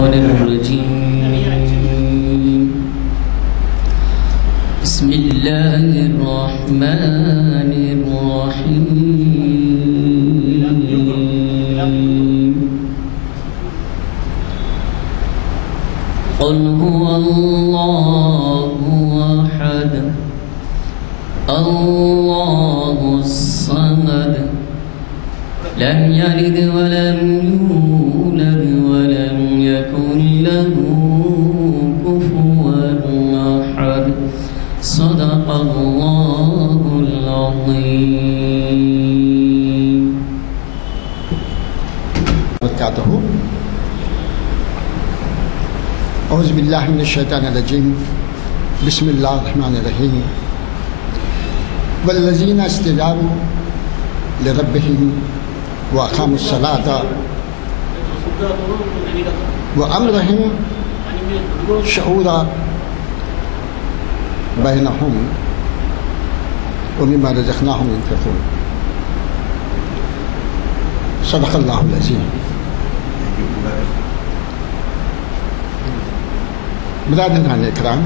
الشيطان الرجيم بسم الله الرحمن الرحيم قل هو الله أحد الله الصمد لم يلد ولم يولد ولم يكن له كفوا أحد صدق الله العظيم. اعوذ باللہ من الشیطان الرجیم بسم اللہ الرحمن الرحیم والذین استجابوا لربهم واقاموا الصلاة وامرهم شعورا بینہم ومما رزقناہم ينفقون. صدق اللہ العظیم. برادران اکرام،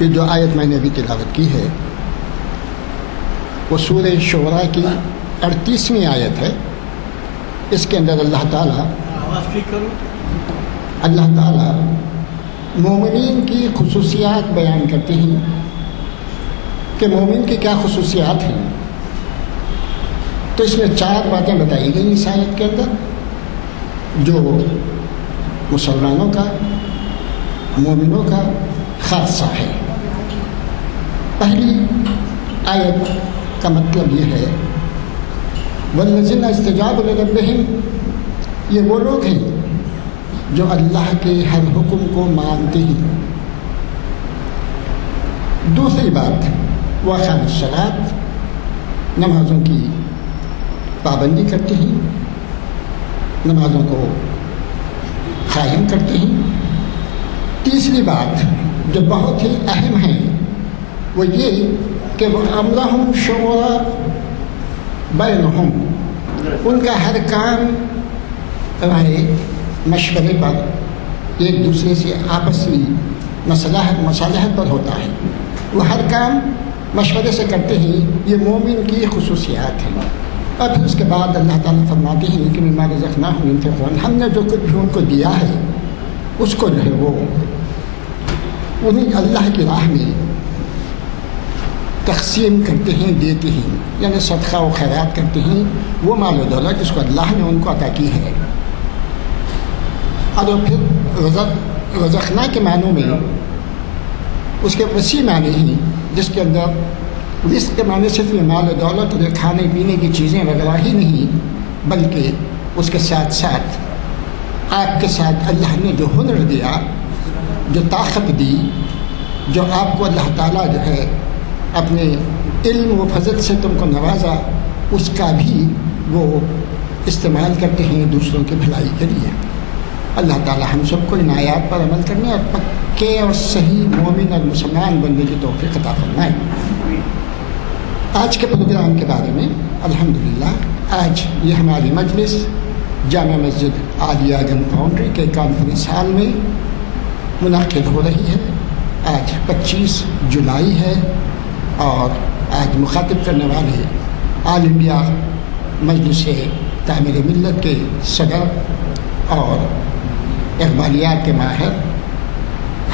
یہ جو آیت میں نے ابھی تلاوت کی ہے وہ سورہ شعراء کی 38ویں آیت ہے. اس کے اندر اللہ تعالیٰ مومنین کی خصوصیات بیان کرتے ہیں کہ مومن کی کیا خصوصیات ہیں. تو اس میں 4 باتیں بتائی گئی اس آیت کے اندر جو مسلمانوں کا، مومنوں کا خاصہ ہے. پہلی آیت کا مطلب یہ ہے والذین استجابوا لربہم، یہ وہ لوگ ہیں جو اللہ کے ہر حکم کو مانتے ہیں. دوسری بات واقاموا الصلاۃ، نمازوں کی پابندی کرتے ہیں، نمازوں کو قائم کرتے ہیں. تیسری بات جو بہت ہی اہم ہے وہ یہ کہ وہ امرہم شورا بینہم، ان کا ہر کام رائے مشورے پر ایک دوسرے سے آپسی مصالحت پر ہوتا ہے. وہ ہر کام مشورے سے کرتے ہیں. یہ مومن کی خصوصیات ہیں. اور پھر اس کے بعد اللہ تعالیٰ فرماتے ہیں کہ مما رزقناہم ينفقون، ہم نے جو کچھ بھی ان کو دیا ہے اس کو جو ہے وہ انہیں اللہ کی راہ میں تقسیم کرتے ہیں، دیتے ہیں، یعنی صدقہ و خیرات کرتے ہیں. وہ مال و دولت جس کو اللہ نے ان کو عطا کی ہے. اور پھر رزقنا کے معنوں میں اس کے وسیع معنی ہیں، جس کے اندر رزق کے معنی صرف یہ مال و دولت اور کھانے پینے کی چیزیں وغیرہ ہی نہیں، بلکہ اس کے ساتھ ساتھ آپ کے ساتھ اللہ نے جو ہنر دیا، جو طاقت دی، جو آپ کو اللہ تعالیٰ جو ہے اپنے علم و فضل سے تم کو نوازا، اس کا بھی وہ استعمال کرتے ہیں دوسروں کی بھلائی کے لیے. اللہ تعالیٰ ہم سب کو ان آیات پر عمل کرنے اور پکے اور صحیح مومن اور مسلمان بننے کی توفیق عطا فرمائے. آج کے پروگرام کے بارے میں الحمدللہ، آج یہ ہماری مجلس جامع مسجد عالیہ گنج فاؤنڈری کے کانفرنس ہال میں منعقد ہو رہی ہے. آج 25 جولائی ہے اور آج مخاطب کرنے والے آل انڈیا مجلس تعمیر ملت کے صدر اور اقبالیات کے ماہر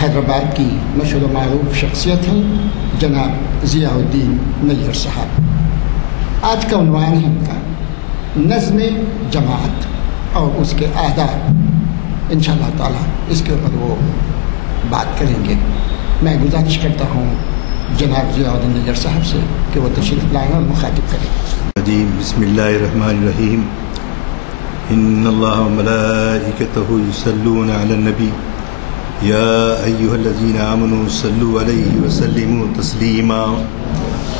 حیدرآباد کی مشہور و معروف شخصیت ہیں جناب ضیاء الدین نیّر صاحب. آج کا عنوان ہے ان کا نظم جماعت اور اس کے آداب. انشاءاللہ تعالی اس کے اوپر وہ بات کریں گے. میں گزارش کرتا ہوں جناب ضیاء الدین نیّر صاحب سے کہ وہ تشریف لائیں اور مخاطب کریں. بسم اللہ الرحمن الرحیم. ان اللہ وملائکتہ یصلون علی النبی یا ایہا الذین آمنوا صلوا علیہ وسلموا تسلیما.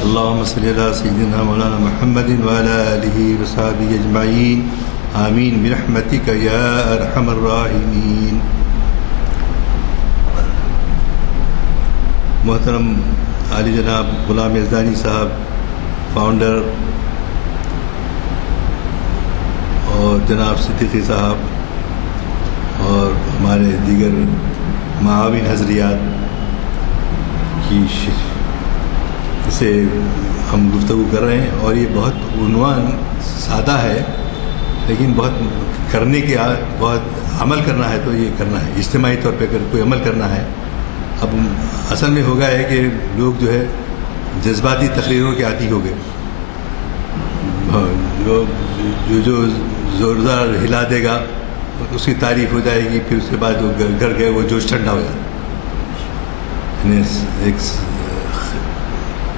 اللہم صلی علی سیدنا مولانا محمد وعلی آلہ وصحبہ اجمعین آمین برحمتک یا ارحم الراحمین. محترم علی جناب غلام یزدانی صاحب، فاؤنڈر، اور جناب صدیقی صاحب اور ہمارے دیگر معاون حضریات کی سے ہم گفتگو کر رہے ہیں، اور یہ بہت عنوان سادہ ہے لیکن بہت کرنے کے بہت عمل کرنا ہے تو یہ کرنا ہے، اجتماعی طور پہ اگر کوئی عمل کرنا ہے۔ اب اصل میں ہوگا ہے کہ لوگ جو ہے جذباتی تقریروں کے عادی ہو گئے، جو زوردار ہلا دے گا اس کی تعریف ہو جائے گی، پھر اس کے بعد جو گھر گئے وہ جوش ٹھنڈا ہو جائے، یعنی ایک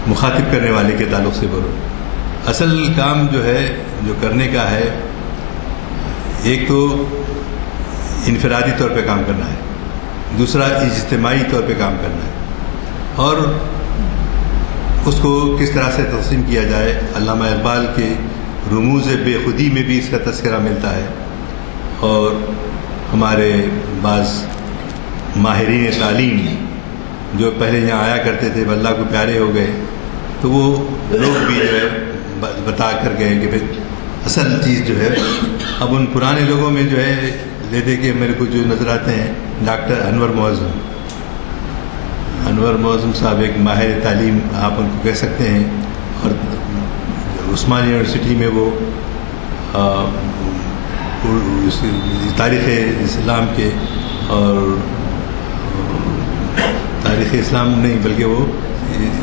مخاطب کرنے والے کے تعلق سے بولو۔ اصل کام جو ہے جو کرنے کا ہے، ایک تو انفرادی طور پہ کام کرنا ہے، دوسرا اجتماعی طور پہ کام کرنا ہے، اور اس کو کس طرح سے تقسیم کیا جائے۔ علامہ اقبال کے رموز بے خودی میں بھی اس کا تذکرہ ملتا ہے، اور ہمارے بعض ماہرین تعلیم جو پہلے یہاں آیا کرتے تھے اللہ کو پیارے ہو گئے، تو وہ لوگ بھی جو ہے بتا کر گئے کہ بھائی اصل چیز جو ہے، اب ان پرانے لوگوں میں جو ہے لے دے کے میرے کو جو نظر آتے ہیں ڈاکٹر انور معظم صاحب ایک ماہر تعلیم آپ ان کو کہہ سکتے ہیں، اور عثمان یونیورسٹی میں وہ تاریخ اسلام کے اور تاریخ اسلام نہیں بلکہ وہ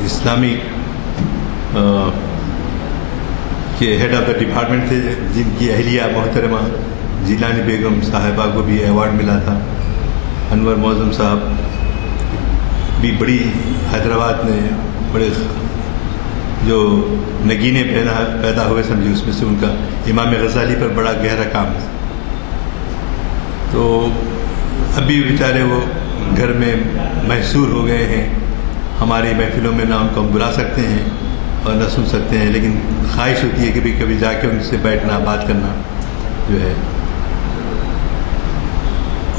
اسلامی کے ہیڈ آف دا ڈپارٹمنٹ تھے، جن کی اہلیہ محترمہ جیلانی بیگم صاحبہ کو بھی ایوارڈ ملا تھا۔ انور معظم صاحب بھی بڑی حیدرآباد میں بڑے جو نگینے پیدا ہوئے سمجھے، اس میں سے ان کا امام غزالی پر بڑا گہرا کام ہے۔ تو ابھی بیچارے وہ گھر میں محصور ہو گئے ہیں، ہماری محفلوں میں نہ ان کو ہم بلا سکتے ہیں اور نہ سن سکتے ہیں، لیکن خواہش ہوتی ہے کہ کبھی جا کے ان سے بیٹھنا بات کرنا جو ہے۔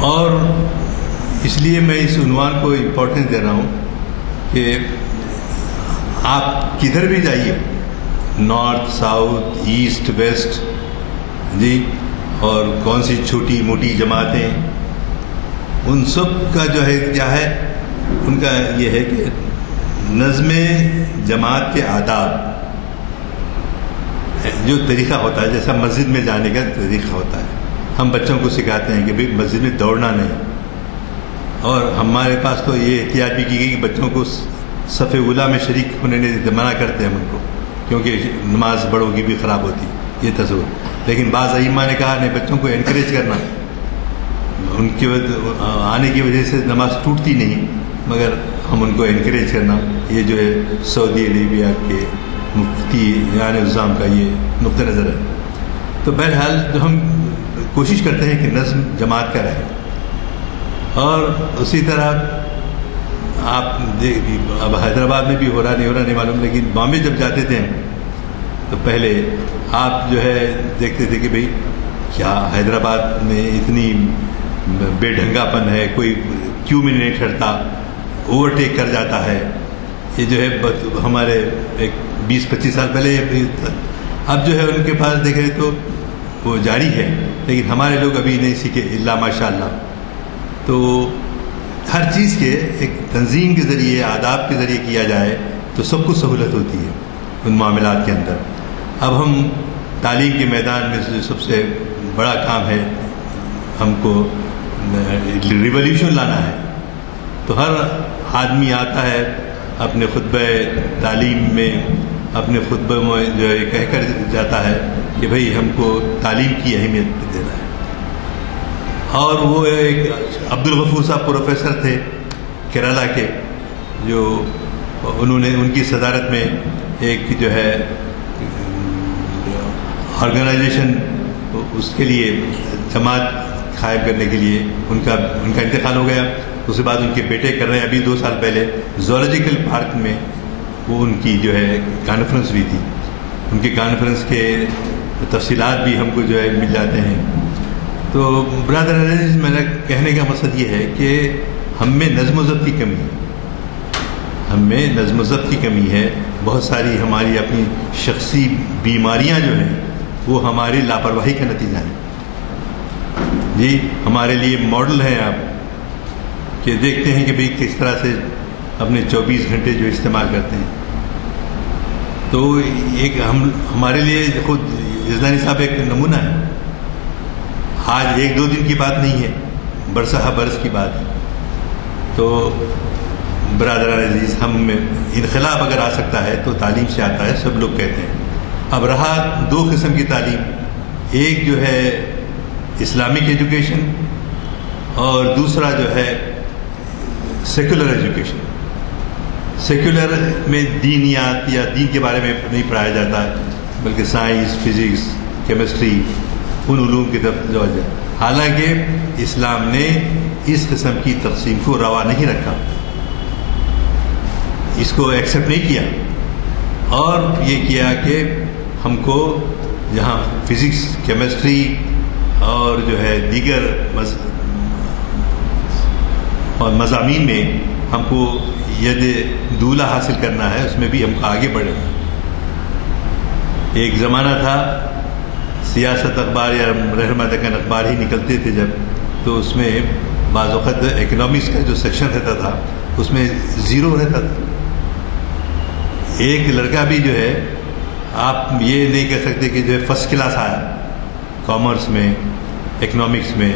اور اس لیے میں اس عنوان کو امپورٹنس دے رہا ہوں کہ آپ کدھر بھی جائیے، نارتھ ساؤتھ ایسٹ ویسٹ جی، اور کون سی چھوٹی موٹی جماعتیں، ان سب کا جو ہے کیا ہے، ان کا یہ ہے کہ نظم جماعت کے آداب، جو طریقہ ہوتا ہے، جیسا مسجد میں جانے کا طریقہ ہوتا ہے، ہم بچوں کو سکھاتے ہیں کہ بھائی مسجد میں دوڑنا نہیں، اور ہمارے پاس تو یہ احتیاط بھی کی گئی کہ بچوں کو صف اولیٰ میں شریک ہونے منع کرتے ہیں ہم ان کو، کیونکہ نماز بڑوں کی بھی خراب ہوتی یہ تصور۔ لیکن بعض ائمہ نے کہا نہیں، بچوں کو انکریج کرنا، ان کی آنے کی وجہ سے نماز ٹوٹتی نہیں، مگر ہم ان کو انکریج کرنا، یہ جو ہے سعودی عربیہ کے مفتی یعنی نظام کا یہ نقطہ نظر ہے۔ تو بہرحال جو ہم کوشش کرتے ہیں کہ نظم جماعت کا رہے، اور اسی طرح آپ اب حیدرآباد میں بھی ہو رہا نہیں معلوم، لیکن بامبے جب جاتے تھے تو پہلے آپ جو ہے دیکھتے تھے کہ بھئی کیا حیدرآباد میں اتنی بے ڈھنگا پن ہے، کوئی کیوں میں نہیں ٹھہرتا، اوورٹیک کر جاتا ہے، یہ جو ہے ہمارے ایک 20-25 سال پہلے تھا۔ اب جو ہے ان کے پاس دیکھیں تو وہ جاری ہے، لیکن ہمارے لوگ ابھی نہیں سیکھے الا ماشاء اللہ۔ تو ہر چیز کے ایک تنظیم کے ذریعے، آداب کے ذریعے کیا جائے تو سب کو سہولت ہوتی ہے ان معاملات کے اندر۔ اب ہم تعلیم کے میدان میں جو سب سے بڑا کام ہے، ہم کو ریولیوشن لانا ہے، تو ہر آدمی آتا ہے اپنے خطبہ تعلیم میں، اپنے خطبہ میں جو ہے کہہ کر جاتا ہے کہ بھئی ہم کو تعلیم کی اہمیت دینا ہے۔ اور وہ ایک عبدالغفور صاحب پروفیسر تھے کیرالہ کے، جو انہوں نے ان کی صدارت میں ایک جو ہے آرگنائزیشن، اس کے لیے جماعت قائم کرنے کے لیے ان کا انتقال ہو گیا۔ اس کے بعد ان کے بیٹے کر رہے ہیں، ابھی 2 سال پہلے زولوجیکل پارک میں وہ ان کی جو ہے کانفرنس بھی تھی، ان کی کانفرنس کے تفصیلات بھی ہم کو جو ہے مل جاتے ہیں۔ تو برادر عزیز، میرا کہنے کا مقصد یہ ہے کہ ہم میں نظم و ضبط کی کمی ہے، ہم میں نظم و ضبط کی کمی ہے، بہت ساری ہماری اپنی شخصی بیماریاں جو ہیں وہ ہماری لاپرواہی کا نتیجہ ہیں۔ جی ہمارے لیے ماڈل ہیں آپ، کہ دیکھتے ہیں کہ بھئی کس طرح سے اپنے 24 گھنٹے جو استعمال کرتے ہیں. تو ایک ہمارے لیے خود یزدانی صاحب ایک نمونہ ہے. آج 1-2 دن کی بات نہیں ہے، برسہ برس کی بات ہے. تو برادران عزیز، ہم میں انقلاب اگر آ سکتا ہے تو تعلیم سے آتا ہے، سب لوگ کہتے ہیں. اب رہا 2 قسم کی تعلیم، ایک جو ہے اسلامک ایجوکیشن اور دوسرا جو ہے سیکولر ایجوکیشن. سیکولر میں دینیات یا دین کے بارے میں نہیں پڑھایا جاتا ہے، بلکہ سائنس، فزکس، کیمسٹری، ان علوم کی طرف توجہ. حالانکہ اسلام نے اس قسم کی تقسیم کو روا نہیں رکھا، اس کو ایکسیپٹ نہیں کیا، اور یہ کیا کہ ہم کو جہاں فزکس، کیمسٹری اور جو ہے دیگر مضامین میں ہم کو ید دولہ حاصل کرنا ہے، اس میں بھی ہم کو آگے بڑھے. ایک زمانہ تھا سیاست اخبار یا رہنما دکن اخبار ہی نکلتے تھے جب، تو اس میں بعض وقت اکنامکس کا جو سیکشن رہتا تھا اس میں 0 رہتا تھا. ایک لڑکا بھی جو ہے، آپ یہ نہیں کہہ سکتے کہ جو ہے فرسٹ کلاس آیا کامرس میں، اکنامکس میں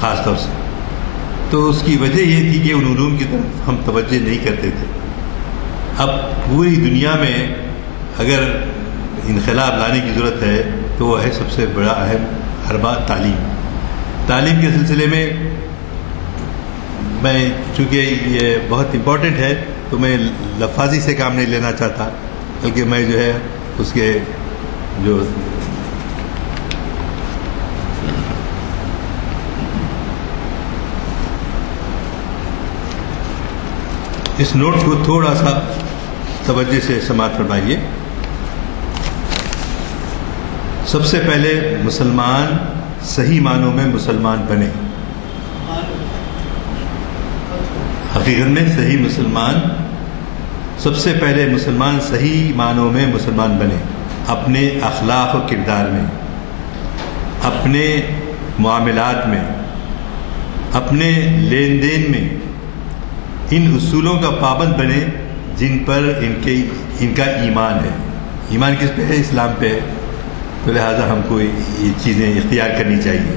خاص طور سے. تو اس کی وجہ یہ تھی کہ ان علوم کی طرف ہم توجہ نہیں کرتے تھے. اب پوری دنیا میں اگر انقلاب لانے کی ضرورت ہے تو وہ ہے سب سے بڑا اہم حربہ تعلیم. تعلیم کے سلسلے میں میں چونکہ یہ بہت امپورٹنٹ ہے تو میں لفاظی سے کام نہیں لینا چاہتا، بلکہ میں جو ہے اس کے جو اس نوٹ کو تھوڑا سا توجہ سے سماعت فرمائیے. سب سے پہلے مسلمان صحیح معنوں میں مسلمان بنے. حقیقت میں صحیح مسلمان، سب سے پہلے مسلمان صحیح معنوں میں مسلمان بنے، اپنے اخلاق و کردار میں، اپنے معاملات میں، اپنے لین دین میں ان اصولوں کا پابند بنے جن پر ان کا ایمان ہے. ایمان کس پہ ہے؟ اسلام پہ ہے. تو لہٰذا ہم کو یہ چیزیں اختیار کرنی چاہیے.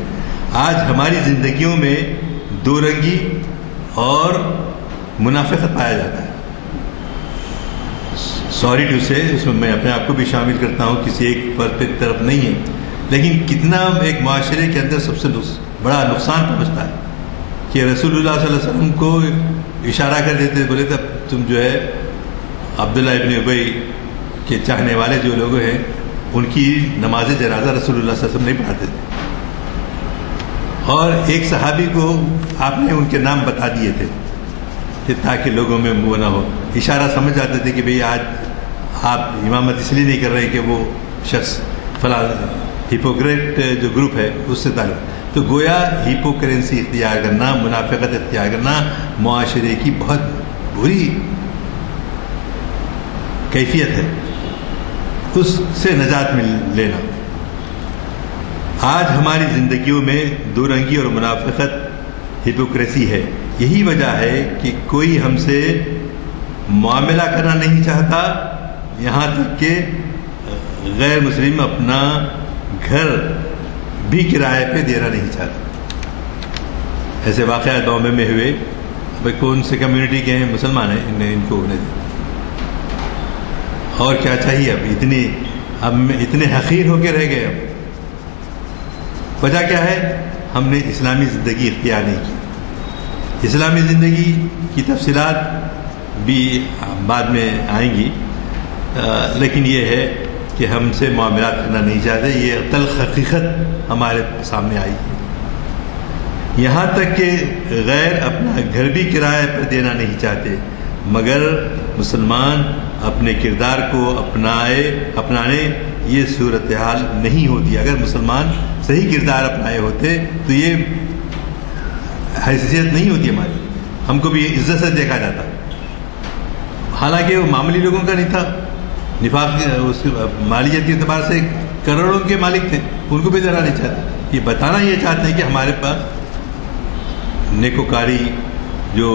آج ہماری زندگیوں میں 2 رنگی اور منافقت پایا جاتا ہے. سوری ٹو سے، اس میں اپنے آپ کو بھی شامل کرتا ہوں، کسی ایک فرد پہ طرف نہیں ہے، لیکن کتنا ایک معاشرے کے اندر سب سے بڑا نقصان پہنچتا ہے کہ رسول اللہ صلی اللہ علیہ وسلم کو اشارہ کر دیتے، بولے تب تم جو ہے عبداللہ ابن ابی کے چاہنے والے جو لوگ ہیں ان کی نماز جنازہ رسول اللہ صلی اللہ علیہ وسلم نہیں پڑھاتے تھے. اور ایک صحابی کو آپ نے ان کے نام بتا دیے تھے کہ تاکہ لوگوں میں وہ نہ ہو، اشارہ سمجھ جاتے تھے کہ بھئی آج آپ امامت اس لیے نہیں کر رہے کہ وہ شخص فلاں ہپوکریٹ جو گروپ ہے اس سے تعلق. تو گویا ہپوکرینسی اختیار کرنا، منافقت اختیار کرنا معاشرے کی بہت بری کیفیت ہے، اس سے نجات مل لینا. آج ہماری زندگیوں میں 2 رنگی اور منافقت، ہپوکریسی ہے. یہی وجہ ہے کہ کوئی ہم سے معاملہ کرنا نہیں چاہتا، یہاں تک کہ غیر مسلم اپنا گھر بھی کرائے پہ دینا نہیں چاہتا. ایسے واقعات بامبے میں ہوئے. بھائی کون سے کمیونٹی کے ہیں؟ مسلمان ہیں، ان کو انہیں اور کیا چاہیے؟ اب اتنے حقیر ہو کے رہ گئے. اب وجہ کیا ہے؟ ہم نے اسلامی زندگی اختیار نہیں کی. اسلامی زندگی کی تفصیلات بھی بعد میں آئیں گی، لیکن یہ ہے کہ ہم سے معاملات کرنا نہیں چاہتے. یہ تلخ حقیقت ہمارے سامنے آئی ہے. یہاں تک کہ غیر اپنا گھر بھی کرائے پر دینا نہیں چاہتے، مگر مسلمان اپنے کردار کو اپنانے یہ صورتحال نہیں ہوتی. اگر مسلمان صحیح کردار اپنائے ہوتے تو یہ حیثیت نہیں ہوتی ہماری، ہم کو بھی عزت سے دیکھا جاتا. حالانکہ وہ معمولی لوگوں کا نہیں تھا. نفاق اس مالیت کے اعتبار سے کروڑوں کے مالک تھے. ان کو بھی ذرا نہیں چاہتے. یہ بتانا یہ چاہتے ہیں کہ ہمارے پاس نیکوکاری جو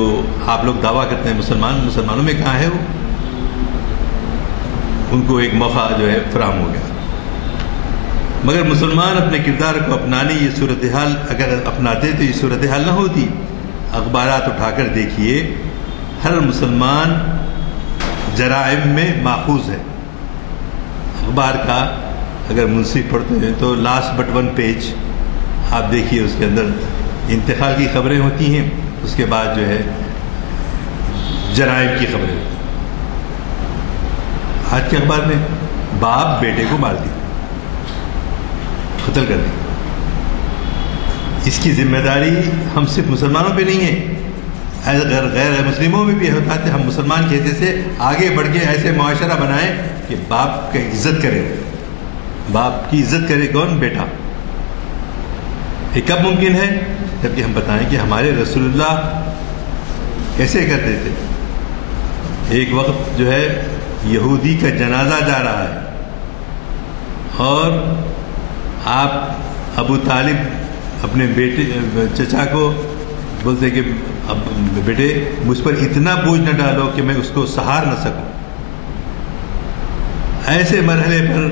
آپ لوگ دعویٰ کرتے ہیں مسلمانوں میں کہاں ہے وہ. ان کو ایک موقع جو ہے فراہم ہو گیا. مگر مسلمان اپنے کردار کو اپنانے یہ صورتحال اگر اپناتے تو یہ صورتحال نہ ہوتی. اخبارات اٹھا کر دیکھیے، ہر مسلمان جرائم میں ماخوذ ہے. اخبار کا اگر منصف پڑھتے ہیں تو لاسٹ بٹ ون پیج آپ دیکھیے، اس کے اندر انتقال کی خبریں ہوتی ہیں، اس کے بعد جو ہے جرائم کی خبریں. آج کے اخبار میں باپ بیٹے کو مار دیا، قتل کر دیا. اس کی ذمہ داری ہم صرف مسلمانوں پہ نہیں ہے، غیر مسلموں میں بھی ہوتا ہے. ہم مسلمان کی حیثیت سے آگے بڑھ کے ایسے معاشرہ بنائیں کہ باپ کی عزت کرے. باپ کی عزت کرے کون؟ بیٹا. یہ کب ممکن ہے؟ جبکہ ہم بتائیں کہ ہمارے رسول اللہ کیسے کرتے تھے. ایک وقت جو ہے یہودی کا جنازہ جا رہا ہے اور آپ ابو طالب اپنے بیٹے چچا کو بولتے کہ اب بیٹے مجھ پر اتنا بوجھ نہ ڈالو کہ میں اس کو سہار نہ سکوں. ایسے مرحلے پر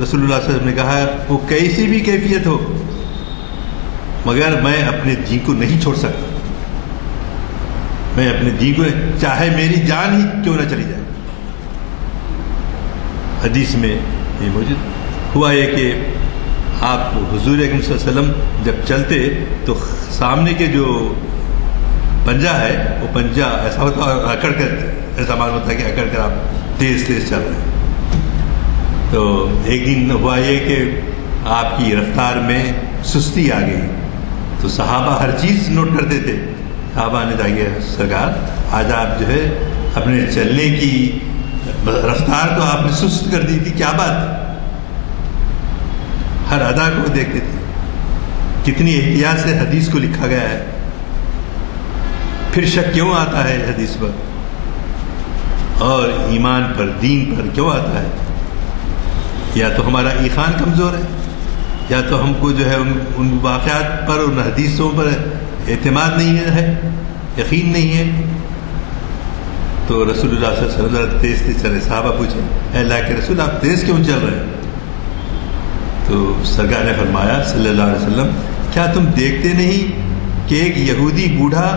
رسول اللہ صلی اللہ علیہ وسلم نے کہا وہ کیسی بھی کیفیت ہو مگر میں اپنے دین کو نہیں چھوڑ سکتا. میں اپنے دین کو چاہے میری جان ہی کیوں نہ چلی جائے. حدیث میں یہ موجود ہوا ہے کہ آپ حضور اکرم صلی اللہ علیہ وسلم جب چلتے تو سامنے کے جو پنجہ ہے وہ پنجہ ایسا ہوتا اور اکڑ کر ایسا معلوم ہوتا ہے کہ اکڑ کر آپ تیز تیز چل رہے ہیں. تو ایک دن ہوا یہ کہ آپ کی رفتار میں سستی آ گئی تو صحابہ ہر چیز نوٹ کرتے تھے. صحابہ نے جاگے سرکار آج آپ جو ہے اپنے چلنے کی رفتار تو آپ نے سست کر دی تھی، کیا بات؟ ہر ادا کو دیکھتے تھے. کتنی احتیاط سے حدیث کو لکھا گیا ہے. پھر شک کیوں آتا ہے حدیث پر اور ایمان پر دین پر کیوں آتا ہے؟ یا تو ہمارا ایمان کمزور ہے یا تو ہم کو جو ہے ان واقعات پر ان حدیثوں پر اعتماد نہیں ہے، یقین نہیں ہے. تو رسول اللہ صلی اللہ علیہ وسلم تیز تیز چلے. صحابہ پوچھے اے اللہ کے رسول آپ تیز کیوں چل رہے ہیں؟ تو سرکار نے فرمایا صلی اللہ علیہ وسلم کیا تم دیکھتے نہیں کہ ایک یہودی بوڑھا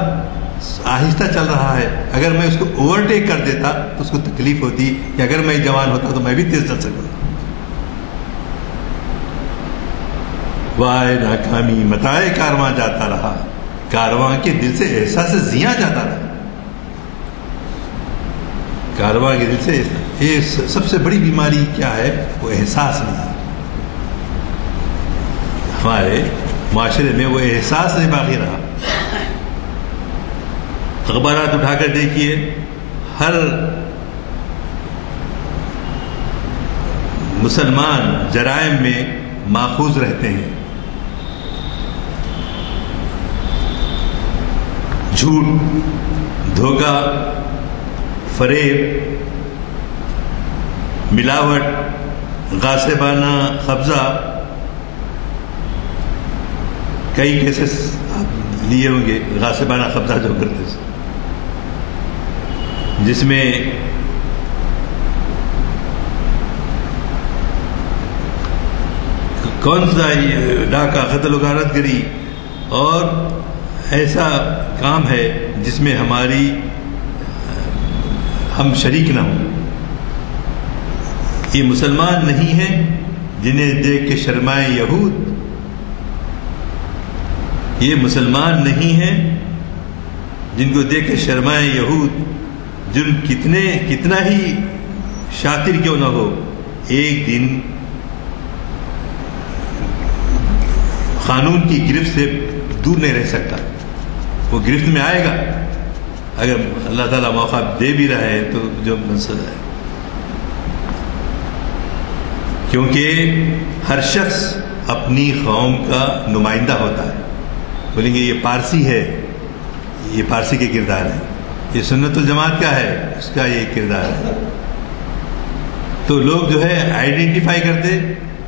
آہستہ چل رہا ہے، اگر میں اس کو اوورٹیک کر دیتا تو اس کو تکلیف ہوتی کہ اگر میں جوان ہوتا تو میں بھی تیز چل سکتا. وائے ناکامی متائے کارواں جاتا رہا، کارواں کے دل سے احساس زیاں جاتا رہا. کارواں کے دل سے یہ سب سے بڑی بیماری کیا ہے؟ وہ احساس نہیں. ہمارے معاشرے میں وہ احساس نہیں باقی رہا. اخبارات اٹھا کر دیکھیے، ہر مسلمان جرائم میں ماخوذ رہتے ہیں. جھوٹ، دھوکہ، فریب، ملاوٹ، غاصبانہ قبضہ. کئی کیسز آپ لیے ہوں گے غاصبانہ قبضہ جو کرتے تھے، جس میں کون سا ڈاکہ، قتل و غارت گری اور ایسا کام ہے جس میں ہم شریک نہ ہوں. یہ مسلمان نہیں ہیں جنہیں دیکھ کے شرمائے یہود. یہ مسلمان نہیں ہیں جن کو دیکھ کے شرمائے یہود. جن کتنا ہی شاطر کیوں نہ ہو، ایک دن قانون کی گرفت سے دور نہیں رہ سکتا. وہ گرفت میں آئے گا. اگر اللہ تعالیٰ موقع دے بھی رہا ہے تو جو مسئلہ ہے، کیونکہ ہر شخص اپنی قوم کا نمائندہ ہوتا ہے. بولیں گے یہ پارسی ہے، یہ پارسی کے کردار ہے. یہ سنت الجماعت کا ہے، اس کا یہ کردار ہے. تو لوگ جو ہے آئیڈینٹیفائی کرتے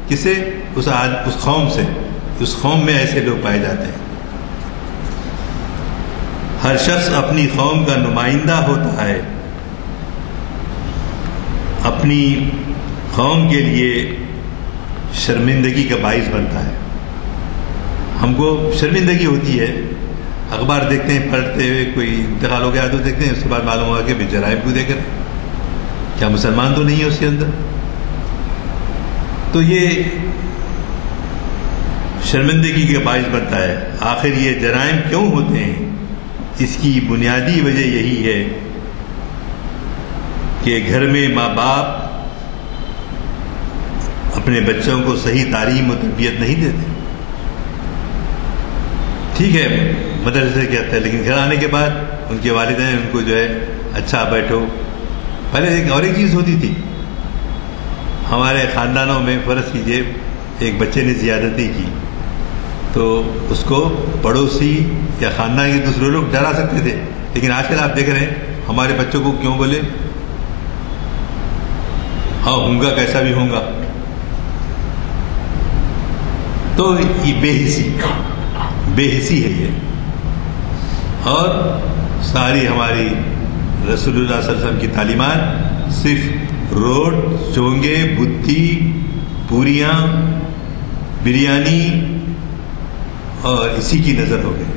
کسے؟ اس قوم سے، اس قوم میں ایسے لوگ پائے جاتے ہیں۔ ہر شخص اپنی قوم کا نمائندہ ہوتا ہے، اپنی قوم کے لیے شرمندگی کا باعث بنتا ہے۔ ہم کو شرمندگی ہوتی ہے، اخبار دیکھتے ہیں، پڑھتے ہوئے کوئی انتقال ہو گیا تو دیکھتے ہیں، اس کے بعد معلوم ہوا کہ جرائم کیوں دیکھ رہے ہیں، کیا مسلمان تو نہیں ہے اس کے اندر؟ تو یہ شرمندگی کا باعث بنتا ہے۔ آخر یہ جرائم کیوں ہوتے ہیں؟ اس کی بنیادی وجہ یہی ہے کہ گھر میں ماں باپ اپنے بچوں کو صحیح تعلیم و تربیت نہیں دیتے۔ ٹھیک ہے مدرسے کہتے ہیں، لیکن گھر آنے کے بعد ان کے والدین ان کو جو ہے اچھا بیٹھو، پہلے ایک چیز ہوتی تھی ہمارے خاندانوں میں، فرض کیجئے ایک بچے نے زیادتی کی تو اس کو پڑوسی یا خاندان کے دوسرے لوگ ڈرا سکتے تھے، لیکن آج کل آپ دیکھ رہے ہیں ہمارے بچوں کو کیوں بولے، ہاں ہوں گا کیسا بھی ہوں گا۔ تو یہ بے حسی ہے یہ، اور ساری ہماری رسول اللہ صلی اللہ علیہ وسلم کی تعلیمات صرف روٹ، چونگے، بتی، پوریاں، بریانی اور اسی کی نظر ہو گئی۔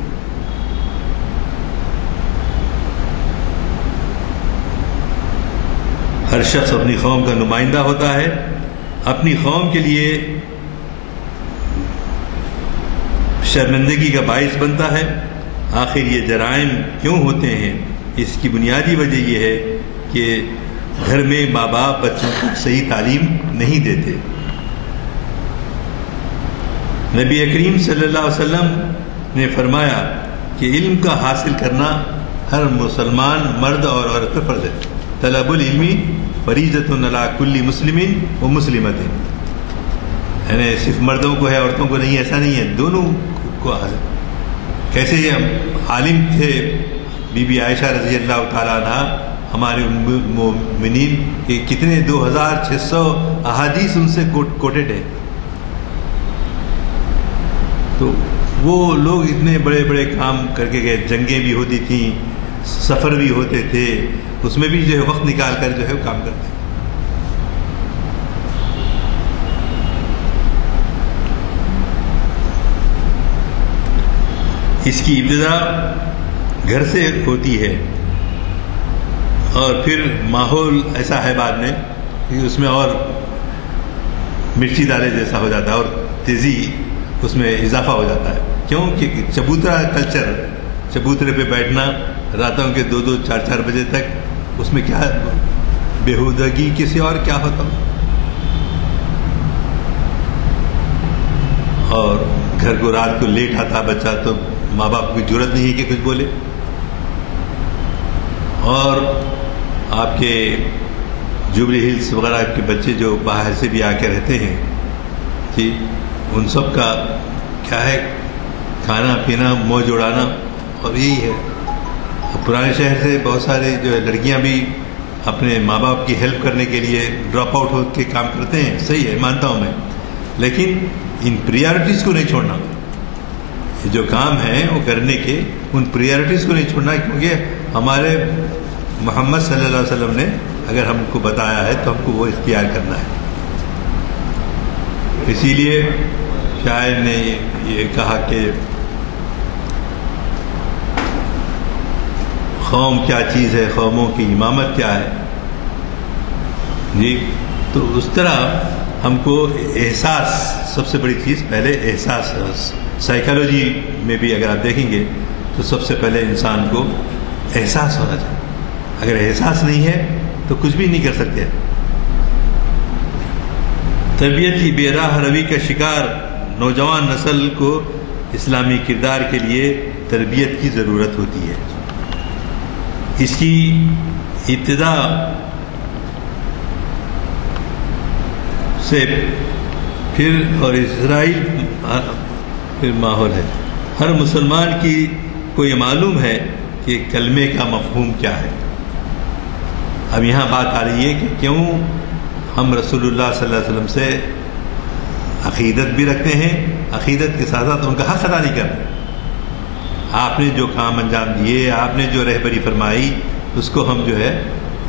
ہر شخص اپنی قوم کا نمائندہ ہوتا ہے، اپنی قوم کے لیے شرمندگی کا باعث بنتا ہے۔ آخر یہ جرائم کیوں ہوتے ہیں؟ اس کی بنیادی وجہ یہ ہے کہ گھر میں ماں باپ بچوں کو صحیح تعلیم نہیں دیتے۔ نبی کریم صلی اللہ علیہ وسلم نے فرمایا کہ علم کا حاصل کرنا ہر مسلمان مرد اور عورت پر فرض ہے۔ طلب العلم فریضۃ علی کل مسلم و مسلمۃ، یعنی صرف مردوں کو ہے عورتوں کو نہیں، ایسا نہیں ہے، دونوں کو حاصل۔ کیسے یہ عالم تھے بی بی عائشہ رضی اللہ تعالیٰ عنہ، ہمارے مومنین کہ کتنے 2600 احادیث ان سے کوٹڈ ہیں۔ تو وہ لوگ اتنے بڑے بڑے کام کر کے گئے، جنگیں بھی ہوتی تھیں، سفر بھی ہوتے تھے، اس میں بھی جو ہے وقت نکال کر جو ہے وہ کام کرتے ہیں۔ اس کی ابتدا گھر سے ہوتی ہے، اور پھر ماحول ایسا ہے بعد میں کہ اس میں اور مرچی دالے جیسا ہو جاتا ہے اور تیزی اس میں اضافہ ہو جاتا ہے۔ کیوں کہ چبوترا کلچر، چبوترے پہ بیٹھنا راتوں کے 2-2 4-4 بجے تک، اس میں کیا بےہودگی کسی اور کیا ہوتا، اور گھر کو رات کو لیٹ آتا بچہ تو ماں باپ کی ضرورت نہیں ہے کہ کچھ بولے، اور آپ کے جوبلی ہلز وغیرہ کے بچے جو باہر سے بھی آ کے رہتے ہیں جی، ان سب کا کیا ہے کھانا پینا موج اڑانا، اور یہی ہے۔ پرانے شہر سے بہت سارے جو ہے لڑکیاں بھی اپنے ماں باپ کی ہیلپ کرنے کے لیے ڈراپ آؤٹ ہو کے کام کرتے ہیں، صحیح ہے مانتا ہوں میں، لیکن ان پریارٹیز کو نہیں چھوڑنا، جو کام ہے وہ کرنے کے ان پریارٹیز کو نہیں چھوڑنا، کیونکہ ہمارے محمد صلی اللہ علیہ وسلم نے اگر ہم کو بتایا ہے تو ہم کو وہ اختیار کرنا ہے۔ اسی لیے شاعر نے یہ کہا کہ قوم کیا چیز ہے، قوموں کی امامت کیا ہے جی۔ تو اس طرح ہم کو احساس، سب سے بڑی چیز پہلے احساس، سائیکالوجی میں بھی اگر آپ دیکھیں گے تو سب سے پہلے انسان کو احساس ہونا چاہیے، اگر احساس نہیں ہے تو کچھ بھی نہیں کر سکتے۔ تربیتی بے راہ روی کا شکار نوجوان نسل کو اسلامی کردار کے لیے تربیت کی ضرورت ہوتی ہے۔ اس کی ابتدا سے پھر اور اسرائیل پھر ماحول ہے۔ ہر مسلمان کی کو یہ معلوم ہے کہ کلمے کا مفہوم کیا ہے۔ اب یہاں بات آ رہی ہے کہ کیوں ہم رسول اللہ صلی اللہ علیہ وسلم سے عقیدت بھی رکھتے ہیں، عقیدت کے ساتھ ساتھ ان کا حق ادا نہیں کر رہے. آپ نے جو کام انجام دیے، آپ نے جو رہبری فرمائی، اس کو ہم جو ہے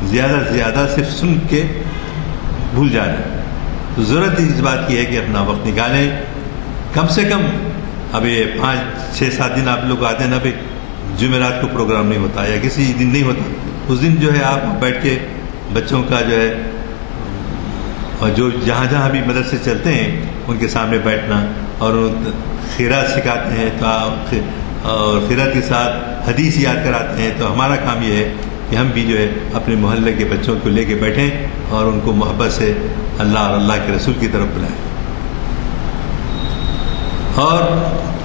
زیادہ سے زیادہ صرف سن کے بھول جا رہے ہیں. تو ضرورت اس بات کی ہے کہ اپنا وقت نکالیں، کم سے کم. اب یہ 5-6-7 دن آپ لوگ آتے ہیں نا، ابھی جمعرات کو پروگرام نہیں ہوتا یا کسی دن نہیں ہوتا، اس دن جو ہے آپ بیٹھ کے بچوں کا جو ہے، اور جو جہاں جہاں بھی مدرسے چلتے ہیں ان کے سامنے بیٹھنا، اور خیرات سکھاتے ہیں تو اور خیرات کے ساتھ حدیث یاد کراتے ہیں. تو ہمارا کام یہ ہے کہ ہم بھی جو ہے اپنے محلے کے بچوں کو لے کے بیٹھیں اور ان کو محبت سے اللہ اور اللہ کے رسول کی طرف بلائیں. اور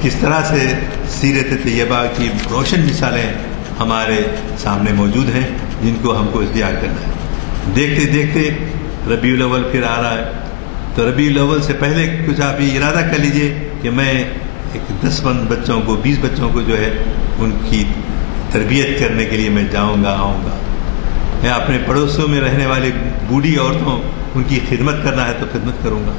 کس طرح سے سیرت طیبہ کی روشن مثالیں ہمارے سامنے موجود ہیں جن کو ہم کو اختیار کرنا ہے. دیکھتے دیکھتے ربیع الاول پھر آ رہا ہے، تو ربیع الاول سے پہلے کچھ آپ یہ ارادہ کر لیجئے کہ میں ایک 10 بچوں کو 20 بچوں کو جو ہے ان کی تربیت کرنے کے لیے میں جاؤں گا، آؤں گا. میں اپنے پڑوسوں میں رہنے والے بوڑھی عورتوں ان کی خدمت کرنا ہے تو خدمت کروں گا.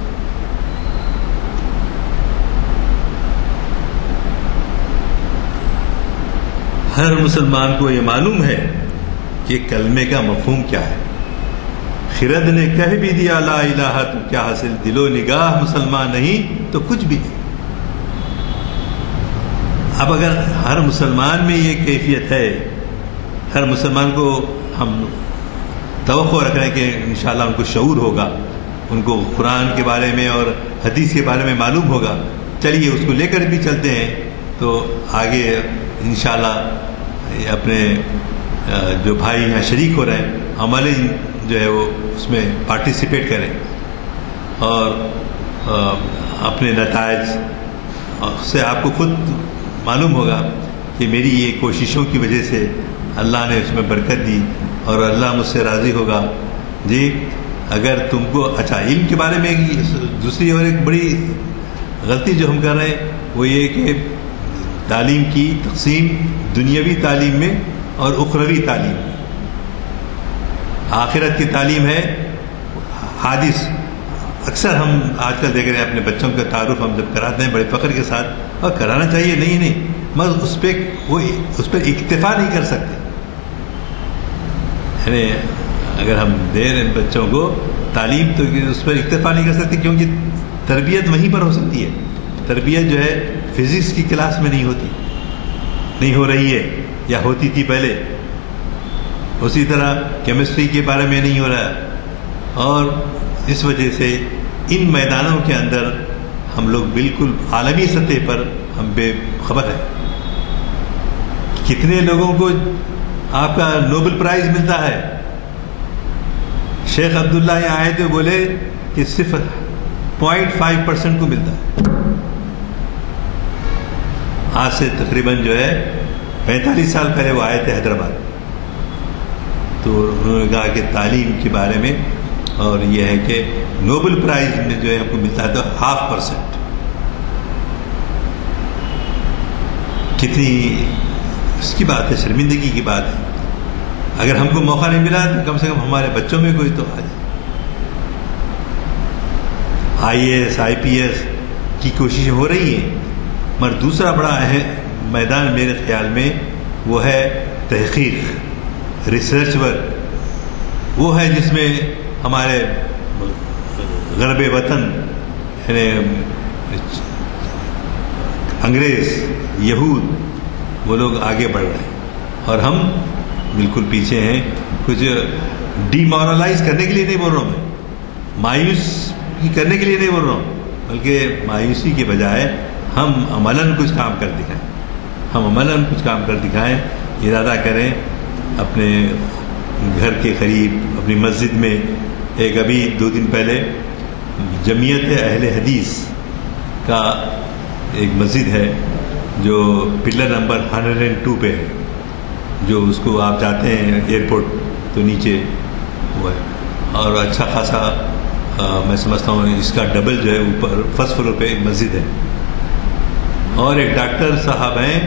ہر مسلمان کو یہ معلوم ہے کہ کلمے کا مفہوم کیا ہے. خرد نے کہہ بھی دیا لا الہ تو کیا حاصل، دل و نگاہ مسلمان نہیں تو کچھ بھی نہیں. اب اگر ہر مسلمان میں یہ کیفیت ہے، ہر مسلمان کو ہم توقع رکھ رہے ہیں کہ انشاءاللہ ان کو شعور ہوگا، ان کو قرآن کے بارے میں اور حدیث کے بارے میں معلوم ہوگا. چلیے اس کو لے کر بھی چلتے ہیں تو آگے انشاءاللہ اپنے جو بھائی یہاں شریک ہو رہے ہیں عملی جو ہے وہ اس میں پارٹیسپیٹ کریں اور اپنے نتائج سے آپ کو خود معلوم ہوگا کہ میری یہ کوششوں کی وجہ سے اللہ نے اس میں برکت دی اور اللہ مجھ سے راضی ہوگا. جی اگر تم کو اچھا علم کے بارے میں دوسری اور ایک بڑی غلطی جو ہم کر رہے ہیں وہ یہ کہ تعلیم کی تقسیم دنیاوی تعلیم میں اور اخروی تعلیم میں. آخرت کی تعلیم ہے حادث. اکثر ہم آج کل دیکھ رہے ہیں اپنے بچوں کا تعارف ہم جب کراتے ہیں بڑے فخر کے ساتھ، اور کرانا چاہیے، نہیں مگر اس پہ اکتفا نہیں کر سکتے. یعنی اگر ہم دے رہے ہیں بچوں کو تعلیم تو اس پر اکتفا نہیں کر سکتے، کیونکہ تربیت وہیں پر ہو سکتی ہے. تربیت جو ہے فزکس کی کلاس میں نہیں ہوتی، نہیں ہو رہی ہے یا ہوتی تھی پہلے. اسی طرح کیمسٹری کے بارے میں نہیں ہو رہا ہے. اور اس وجہ سے ان میدانوں کے اندر ہم لوگ بالکل عالمی سطح پر ہم بے خبر ہیں. کتنے لوگوں کو آپ کا نوبل پرائز ملتا ہے. شیخ عبداللہ یہاں آئے تھے، بولے کہ صرف 0.5% کو ملتا ہے. آج سے تقریباً جو ہے 45 سال پہلے وہ آئے تھے حیدرآباد. تو انہوں نے کہا کہ تعلیم کے بارے میں اور یہ ہے کہ نوبل پرائز میں جو ہے ہم کو ملتا ہے تو 0.5%. کتنی اس کی بات ہے، شرمندگی کی بات ہے. اگر ہم کو موقع نہیں ملا تو کم سے کم ہمارے بچوں میں کوئی تو آ جائے. IAS IPS کی کوششیں ہو رہی ہیں، مگر دوسرا بڑا اہم میدان میرے خیال میں وہ ہے تحقیق، ریسرچ ورک. وہ ہے جس میں ہمارے غرب وطن یعنی انگریز، یہود، وہ لوگ آگے بڑھ رہے ہیں اور ہم بالکل پیچھے ہیں. کچھ ڈی مورلائز کرنے کے لیے نہیں بول رہا ہوں، میں مایوس کرنے کے لیے نہیں بول رہا ہوں، بلکہ مایوسی کے بجائے ہم عملاً کچھ کام کر دکھائیں. ہم عملاً کچھ کام کر دکھائیں، ارادہ کریں. اپنے گھر کے قریب اپنی مسجد میں ایک ابھی 2 دن پہلے جمعیت اہل حدیث کا ایک مسجد ہے جو پلر نمبر 102 پہ ہے، جو اس کو آپ جاتے ہیں ایئرپورٹ تو نیچے وہ ہے، اور اچھا خاصا میں سمجھتا ہوں اس کا ڈبل جو ہے اوپر فرسٹ فلور پہ ایک مسجد ہے. اور ایک ڈاکٹر صاحب ہیں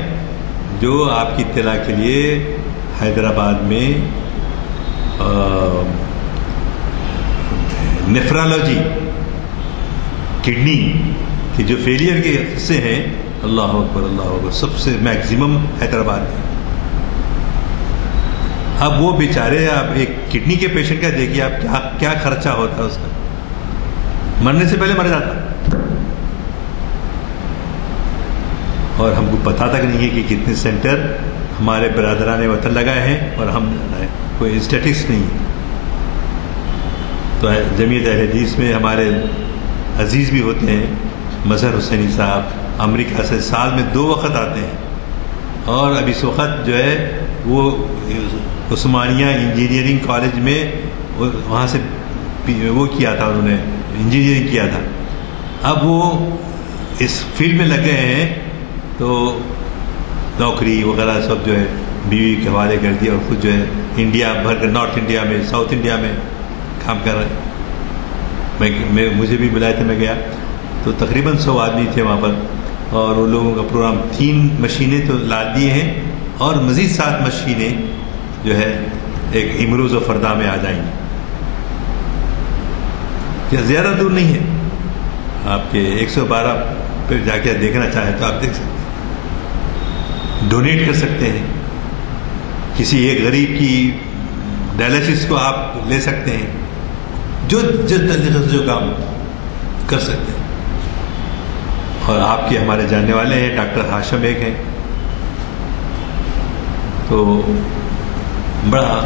جو آپ کی اطلاع کے لیے حیدرآباد میں نیفرالوجی کڈنی کے جو فیلئر کے قصے ہیں، اللہ اکبر، سب سے میکسیمم حیدرآباد میں. اب وہ بیچارے، آپ ایک کڈنی کے پیشنٹ کا دیکھیے آپ کیا خرچہ ہوتا ہے اس کا، مرنے سے پہلے مر جاتا. اور ہم کو پتہ تک نہیں ہے کہ کتنے سینٹر ہمارے برادران وطن لگائے ہیں اور ہم کوئی اسٹیٹکس نہیں ہے. تو جمعیت اہل حدیث میں ہمارے عزیز بھی ہوتے ہیں، مظہر حسینی صاحب امریکہ سے سال میں 2 وقت آتے ہیں، اور اب اس وقت جو ہے وہ عثمانیہ انجینئرنگ کالج میں وہاں سے وہ کیا تھا، انہوں نے انجینئرنگ کیا تھا. اب وہ اس فیلڈ میں لگ گئے ہیں، تو نوکری وغیرہ سب جو ہے بیوی کے حوالے کر دیا، اور خود جو ہے انڈیا بھر کر، نارتھ انڈیا میں، ساؤتھ انڈیا میں کام کر رہے ہیں. مجھے بھی بلائے تھے، میں گیا تو تقریباً 100 آدمی تھے وہاں پر، اور ان لوگوں کا پروگرام 3 مشینیں تو لا دیے ہیں، اور مزید 7 مشینیں جو ہے ایک امروز و فردا میں آ جائیں گی. کیا زیادہ دور نہیں ہے، آپ کے 112 پہ جا کے دیکھنا چاہیں تو آپ دیکھ سکتے ہیں، ڈونیٹ کر سکتے ہیں، کسی ایک غریب کی ڈائلسس کو آپ لے سکتے ہیں، جو کام کر سکتے ہیں. اور آپ کے ہمارے جاننے والے ہیں، ڈاکٹر ہاشم ایک ہیں، تو بڑا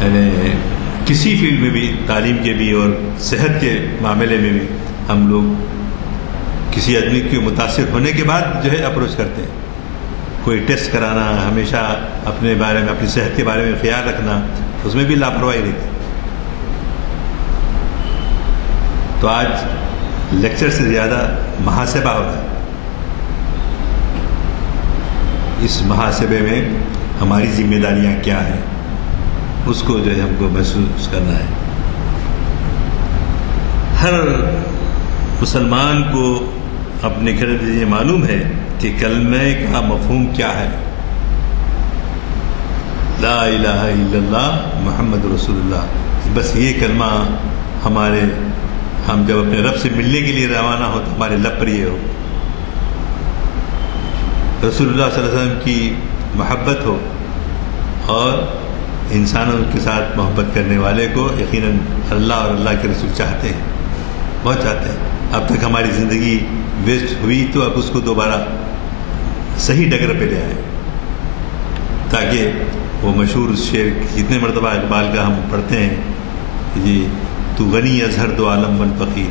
یعنی کسی فیلڈ میں بھی، تعلیم کے بھی اور صحت کے معاملے میں بھی، ہم لوگ کسی آدمی کے متاثر ہونے کے بعد جو ہے اپروچ کرتے ہیں. کوئی ٹیسٹ کرانا، ہمیشہ اپنے بارے میں، اپنی صحت کے بارے میں خیال رکھنا، اس میں بھی لاپرواہی رہتی. تو آج لیکچر سے زیادہ محاسبہ ہو رہا ہے. اس محاسبے میں ہماری ذمہ داریاں کیا ہیں، اس کو جو ہے ہم کو محسوس کرنا ہے. ہر مسلمان کو اپنے گھر یہ معلوم ہے کہ کلمہ کا مفہوم کیا ہے. لا الہ الا اللہ محمد رسول اللہ، بس یہ کلمہ ہم جب اپنے رب سے ملنے کے لیے روانہ ہو تو ہمارے لب پر یہ ہو، رسول اللہ صلی اللہ علیہ وسلم کی محبت ہو، اور انسانوں کے ساتھ محبت کرنے والے کو یقیناً اللہ اور اللہ کے رسول چاہتے ہیں، بہت چاہتے ہیں. اب تک ہماری زندگی ویسٹ ہوئی، تو اب اس کو دوبارہ صحیح ڈگر پہ لے آئے، تاکہ وہ مشہور شعر کتنے مرتبہ اقبال کا ہم پڑھتے ہیں، یہ تو غنی از ہر دو عالم من فقیر،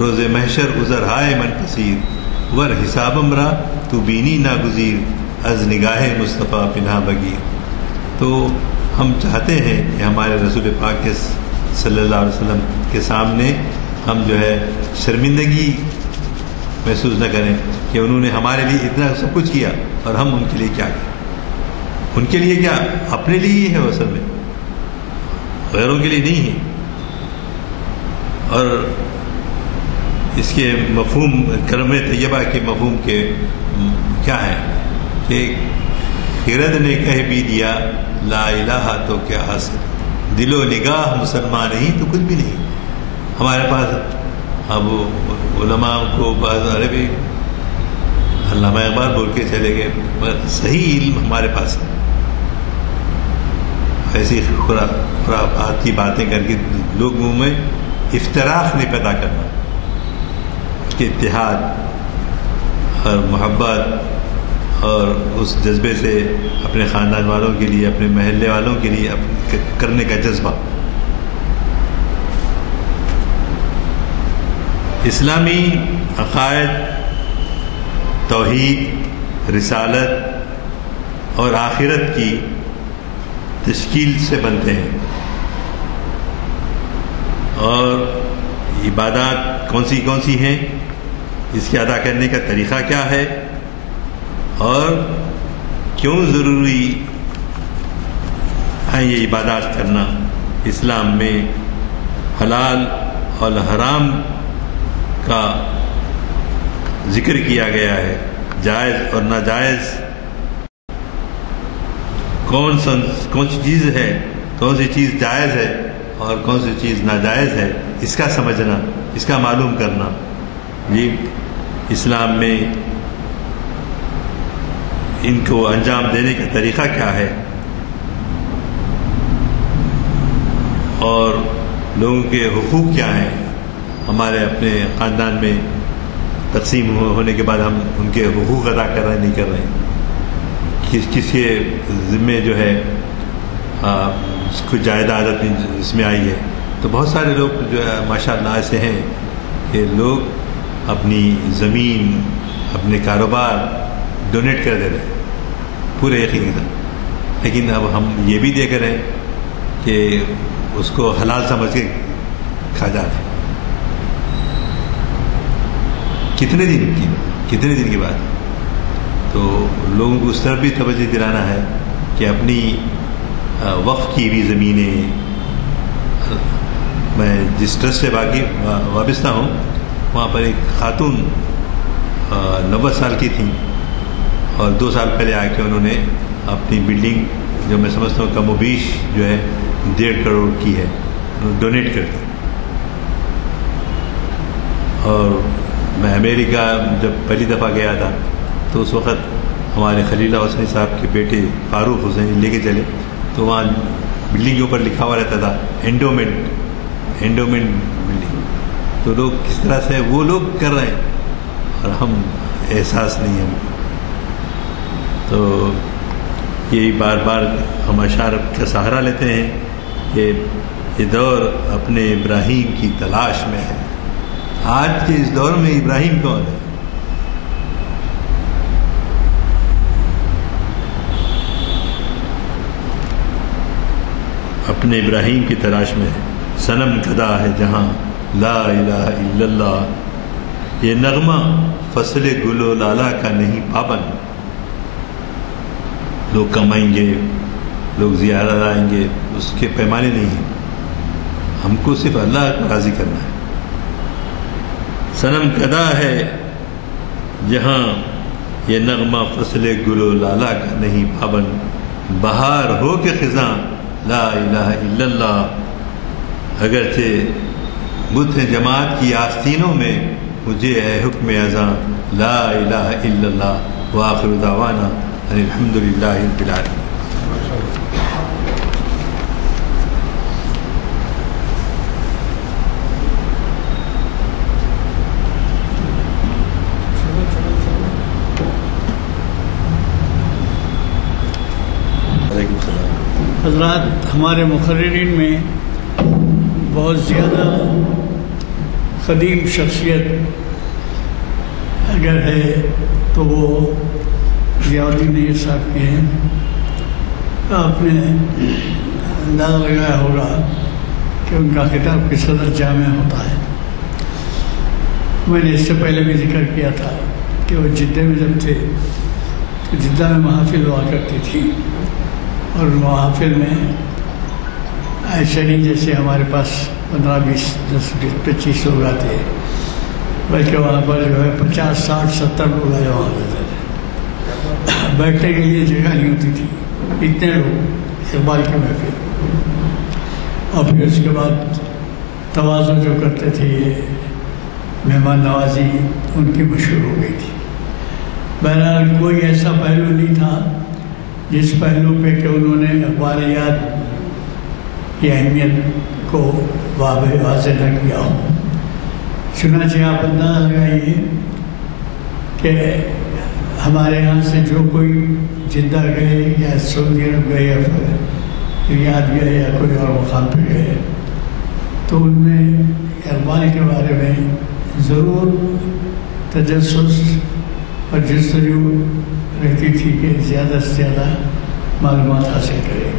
روز محشر عذر ہائے من کثیر، ور حسابم را تو بینی ناگزیر، از نگاہ مصطفیٰ پناہ بگیر. تو ہم چاہتے ہیں کہ ہمارے رسول پاک کے صلی اللہ علیہ وسلم کے سامنے ہم جو ہے شرمندگی محسوس نہ کریں کہ انہوں نے ہمارے لیے اتنا سب کچھ کیا، اور ہم ان کے لیے کیا کریں. ان کے لیے کیا، اپنے لیے ہی ہے اصل میں، غیروں کے لیے نہیں ہے. اور اس کے مفہوم، کلمہ طیبہ کے مفہوم کے کیا ہے کہ خرد نے کہہ بھی دیا لا الہ تو کیا حاصل، دل و نگاہ مسلمان نہیں تو کچھ بھی نہیں. ہمارے پاس اب علماء کو بعض عربی علامہ اقبال بول کے چلے گئے، پر صحیح علم ہمارے پاس ہے. ایسی خرافات کی باتیں کر کے لوگوں میں افتراق نہیں پیدا کرنا، کہ اتحاد اور محبت اور اس جذبے سے اپنے خاندان والوں کے لیے، اپنے محلے والوں کے لیے کرنے کا جذبہ. اسلامی عقائد توحید، رسالت اور آخرت کی تشکیل سے بنتے ہیں، اور عبادات کون سی ہیں، اس کے ادا کرنے کا طریقہ کیا ہے، اور کیوں ضروری ہے یہ عبادات کرنا. اسلام میں حلال اور حرام کا ذکر کیا گیا ہے، جائز اور ناجائز کون سی چیز ہے، کون سی چیز جائز ہے اور کون سی چیز ناجائز ہے، اس کا سمجھنا اس کا معلوم کرنا، یہ اسلام میں ان کو انجام دینے کا طریقہ کیا ہے، اور لوگوں کے حقوق کیا ہیں. ہمارے اپنے خاندان میں تقسیم ہونے کے بعد ہم ان کے حقوق ادا کر رہے ہیں نہیں کر رہے ہیں، کس کے ذمے جو ہے کچھ جائیداد اس میں آئی ہے. تو بہت سارے لوگ جو ہے ماشاء اللہ ایسے ہیں کہ لوگ اپنی زمین، اپنے کاروبار ڈونیٹ کر دے رہے ہیں پورے یقین کے ساتھ. لیکن اب ہم یہ بھی دیکھ رہے ہیں کہ اس کو حلال سمجھ کے کھا جاتے ہیں. کتنے دن کی بات. تو لوگوں کو اس طرف بھی توجہ دلانا ہے کہ اپنی وقف کی بھی زمینیں، میں جس ٹرسٹ سے وابستہ ہوں وہاں پر ایک خاتون 90 سال کی تھیں، اور 2 سال پہلے آ کے انہوں نے اپنی بلڈنگ، جو میں سمجھتا ہوں کم و بیش جو ہے 1.5 کروڑ کی ہے، ڈونیٹ کر دی. اور میں امریکہ جب پہلی دفعہ گیا تھا تو اس وقت ہمارے خلیل حسنی صاحب کے بیٹے فاروق حسین لے کے چلے، تو وہاں بلڈنگ کے اوپر لکھا ہوا رہتا تھا انڈومنٹ بلڈنگ. تو لوگ کس طرح سے وہ لوگ کر رہے ہیں اور ہم احساس نہیں ہے. تو یہی بار بار ہم اشعار کا سہارا لیتے ہیں کہ یہ دور اپنے ابراہیم کی تلاش میں ہے. آج کے اس دور میں ابراہیم کون ہے؟ اپنے ابراہیم کی تلاش میں ہے. صنم کدا ہے جہاں لا الہ الا اللہ، یہ نغمہ فصل گل و لالا کا نہیں پابند. لوگ کمائیں گے، لوگ زیارت آئیں گے، اس کے پیمانے نہیں ہیں. ہم کو صرف اللہ کو راضی کرنا ہے. صنم کدا ہے جہاں یہ نغمہ فصل گل و لالا کا نہیں پابند. بہار ہو کے خزاں لا الہ الا اللہ، اگرچہ بت جماعت کی آستینوں میں مجھے ہے حکم اذاں لا الہ الا اللہ. وآخر دعوانا ان الحمد للہ رب العالمین. حضرات، ہمارے مقررین میں بہت زیادہ قدیم شخصیت اگر ہے تو وہ ضیاء الدین نیر صاحب کے ہیں. آپ نے اندازہ لگایا ہوگا کہ ان کا خطاب کی صدر جامع ہوتا ہے. میں نے اس سے پہلے بھی ذکر کیا تھا کہ وہ جدہ میں جب تھے تو جدہ میں محافل ہوا کرتی تھی، اور محافل میں ایسے نہیں جیسے ہمارے پاس 15 20 10 25 لوگ آتے، بلکہ وہاں پر جو ہے 50 60 70 لوگ آئے وہاں ہوتے تھے. بیٹھنے کے لیے جگہ نہیں ہوتی تھی، اتنے لوگ اقبال کے محفل. اور پھر اس کے بعد تواضع جو کرتے تھے، مہمان نوازی ان کی مشہور ہو گئی تھی. بہرحال کوئی ایسا پہلو نہیں تھا جس پہلو پہ کہ انہوں نے اقبالیات کی اہمیت کو واضح نہ کیا ہو. چنانچہ آپ اندازہ لگائیے کہ ہمارے یہاں سے جو کوئی جدہ گئے یا سعودی عرب گئے یا پھر ریاض گئے یا کوئی اور مقام پہ گئے تو ان میں اقبال کے بارے میں ضرور تجسس اور جستجو رہتی تھی کہ زیادہ سے زیادہ معلومات حاصل کرے.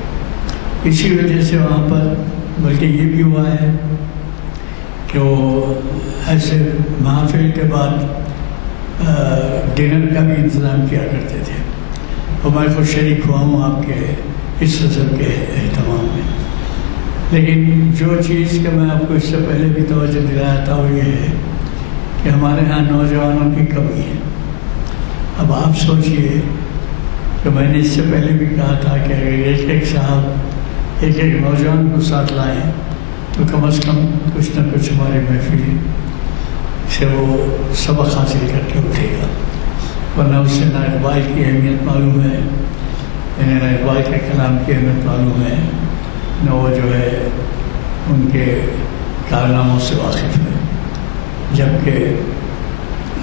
اسی وجہ سے وہاں پر بلکہ یہ بھی ہوا ہے کہ وہ ایسے محافل کے بعد ڈنر کا بھی انتظام کیا کرتے تھے، اور میں خود شریک ہوا ہوں آپ کے اس رسم کے اہتمام میں. لیکن جو چیز کہ میں آپ کو اس سے پہلے بھی توجہ دلایا تھا وہ یہ ہے کہ ہمارے ہاں نوجوانوں کی کمی ہے. اب آپ سوچئے کہ میں نے اس سے پہلے بھی کہا تھا کہ اگر ایک صاحب ایک نوجوان کو ساتھ لائیں تو کم از کم کچھ نہ کچھ ہماری محفل سے وہ سبق حاصل کر کے اٹھے گا، ورنہ اس سے نہ اقبال کی اہمیت معلوم ہے، یعنی نہ اقبال کے کلام کی اہمیت معلوم ہے، نہ وہ جو ہے ان کے کارناموں سے واقف ہے، جبکہ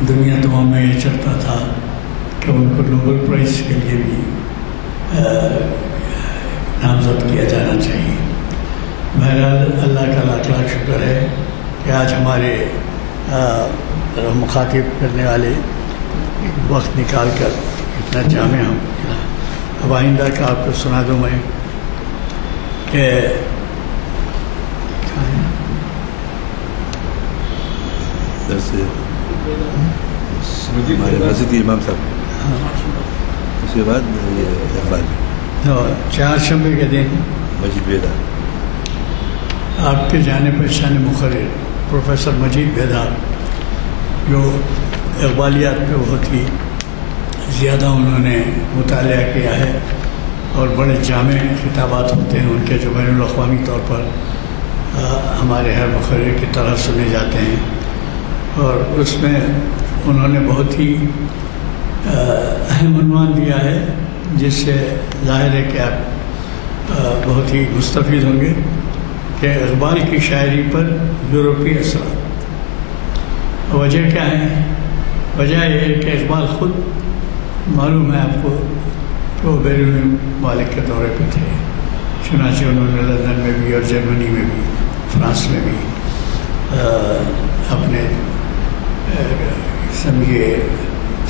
دنیا تمام میں یہ چلتا تھا کہ ان کو نوبل پرائز کے لیے بھی نامزد کیا جانا چاہیے۔ بہرحال اللہ کا لاکھ لاکھ شکر ہے کہ آج ہمارے مخاطب کرنے والے وقت نکال کر اتنا جامع ہم، اب آئندہ کا آپ کو سنا دوں میں کہ ہمارے مسجد کے امام صاحب، اس کے بعد اقبال، چہارشنبے کے دن مجید بیدار، آپ کے جانے پہچانے مقرر پروفیسر مجید بیدار، جو اقبالیات پہ بہت ہی زیادہ انہوں نے مطالعہ کیا ہے اور بڑے جامع خطابات ہوتے ہیں ان کے جو بین الاقوامی طور پر ہمارے ہر مقرر کی طرح سنے جاتے ہیں، اور اس میں انہوں نے بہت ہی اہم عنوان دیا ہے جس سے ظاہر ہے کہ آپ بہت ہی مستفید ہوں گے، کہ اقبال کی شاعری پر یورپی اثرات۔ وجہ کیا ہے؟ وجہ یہ ہے کہ اقبال خود معلوم ہے آپ کو کہ وہ بیرون ممالک کے دورے پہ تھے، چنانچہ انہوں نے لندن میں بھی اور جرمنی میں بھی فرانس میں بھی اپنے سمجھے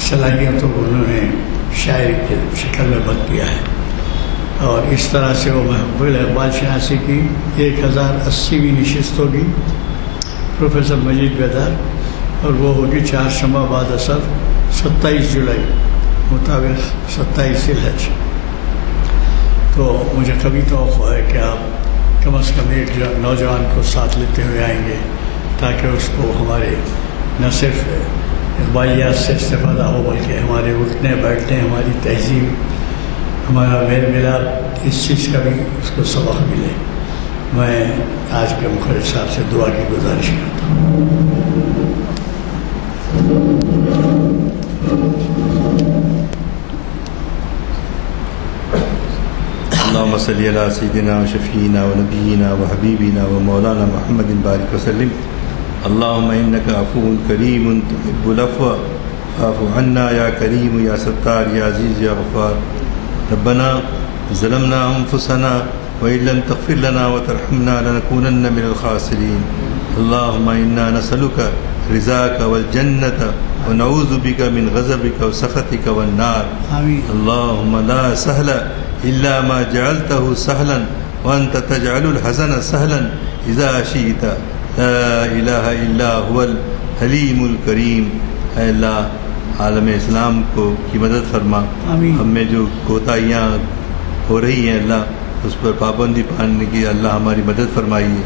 صلاحیتوں کو انہوں نے شاعری کے شکل میں بند کیا ہے، اور اس طرح سے وہ محبوب اقبال شناسی کی 1080ویں نشست ہوگی پروفیسر مجید بیدار، اور وہ ہوگی چہارشنبہ بعد عصر 27 جولائی مطابق 27 ذی الحج۔ تو مجھے کبھی توقع ہے کہ آپ کم از کم ایک نوجوان کو ساتھ لیتے ہوئے آئیں گے، تاکہ اس کو ہمارے نہ صرف اقبالیات سے استفادہ ہو بلکہ ہمارے اٹھنے بیٹھنے، ہماری تہذیب، ہمارا میل ملاپ، اس چیز کا بھی اس کو سبق ملے۔ میں آج کے مقرر صاحب سے دعا کی گزارش کرتا ہوں۔ اللهم صل على سيدنا وشفينا ونبينا وحبيبنا ومولانا محمد بارك وسلم۔ اللهم إنك عفو كريم تحب العفو فاعف عنا يا كريم يا ستار يا عزيز يا غفار۔ ربنا ظلمنا أنفسنا وإن لم تغفر لنا وترحمنا لنكونن من الخاسرين۔ اللهم إنا نسألك رضاك والجنة ونعوذ بك من غضبك وسخطك والنار۔ اللهم لا سهل إلا ما جعلته سهلا وأنت تجعل الحزن سهلا إذا شئت، لا الہ الا هو الحلیم الکریم۔ اے اللہ عالم اسلام کو کی مدد فرما، ہم میں جو کوتاہیاں ہو رہی ہیں اللہ اس پر پابندی پانے کی اللہ ہماری مدد فرمائیے۔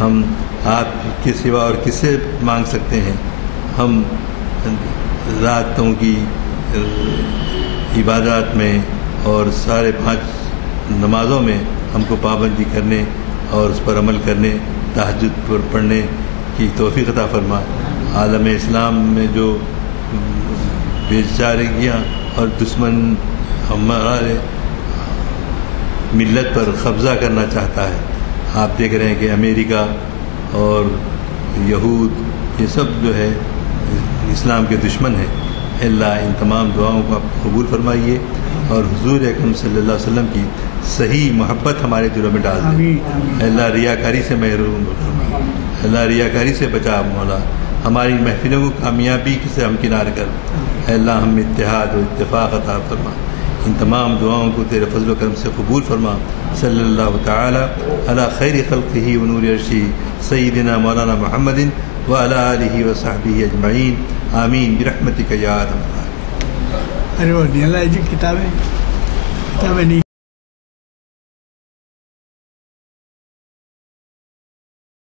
ہم آپ کے سوا اور کس سے مانگ سکتے ہیں؟ ہم راتوں کی عبادات میں اور سارے 5 نمازوں میں ہم کو پابندی کرنے اور اس پر عمل کرنے، تہجد پر پڑھنے کی توفیق عطا فرما۔ عالم اسلام میں جو بے چارگیاں اور دشمن ہمارے ملت پر قبضہ کرنا چاہتا ہے، آپ دیکھ رہے ہیں کہ امریکہ اور یہود یہ سب جو ہے اسلام کے دشمن ہیں۔ اللہ ان تمام دعاؤں کو آپ قبول فرمائیے اور حضور اکرم صلی اللہ علیہ وسلم کی صحیح محبت ہمارے دلوں میں ڈال دیں۔ اللہ ریاکاری سے محروم فرما، اللہ ریاکاری سے بچا مولا، ہماری محفلوں کو کامیابی سے ہمکنار کر۔ اے اللہ ہم اتحاد و اتفاق عطا فرما، ان تمام دعاؤں کو تیرے فضل و کرم سے قبول فرما۔ صلی اللہ تعالی علی خیر خلقہ و نور عرشہ سیدنا مولانا محمد وعلی آلہ و صحبہ اجمعین، آمین برحمتک یا ارحم الراحمین۔ ارے وہ نہیں اللہ جی کتابیں نہیں